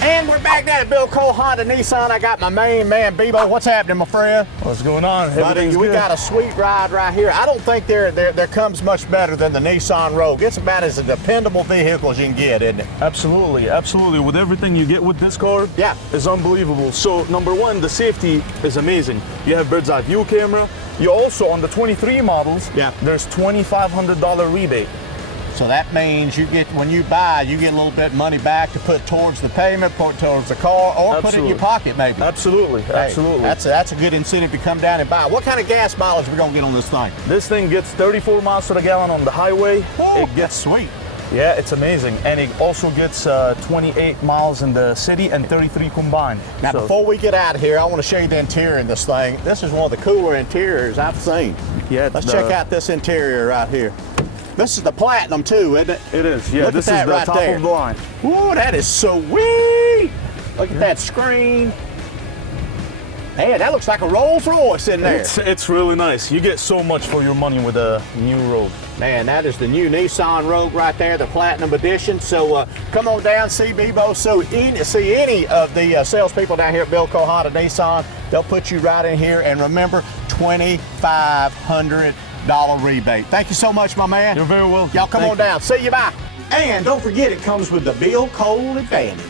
And we're back down at Bill Cole Honda Nissan. I got my main man, Bebo. What's happening, my friend? What's going on? Buddy, we got a sweet ride right here. I don't think there comes much better than the Nissan Rogue. It's about as a dependable vehicle as you can get, isn't it? Absolutely, absolutely. With everything you get with this car, yeah, is unbelievable. So number one, the safety is amazing. You have bird's eye view camera. You also, on the 23 models, yeah, there's $2,500 rebate. So that means you get, when you buy, you get a little bit of money back to put towards the payment, put towards the car, or absolutely. Put it in your pocket maybe. Absolutely, hey, absolutely. That's a good incentive to come down and buy. What kind of gas mileage are we gonna get on this thing? This thing gets 34 miles to the gallon on the highway. Whoa, it gets sweet. Yeah, it's amazing. And it also gets 28 miles in the city and 33 combined. Now, before we get out of here, I want to show you the interior in this thing. This is one of the cooler interiors I've seen. Yeah. Let's check out this interior right here. This is the Platinum too, isn't it? It is, yeah. Look this at that is the right top there. of the line. Ooh, that is sweet. Look at that screen. Man, that looks like a Rolls Royce in there. It's really nice. You get so much for your money with a new Rogue. Man, that is the new Nissan Rogue right there, the Platinum Edition. So come on down, see Bebo, see any of the salespeople down here at Bill Cole Honda Nissan. They'll put you right in here. And remember, $2,500 rebate. Thank you so much, my man. You're very welcome. Y'all come on down. See you, bye. And don't forget, it comes with the Bill Cole Advantage.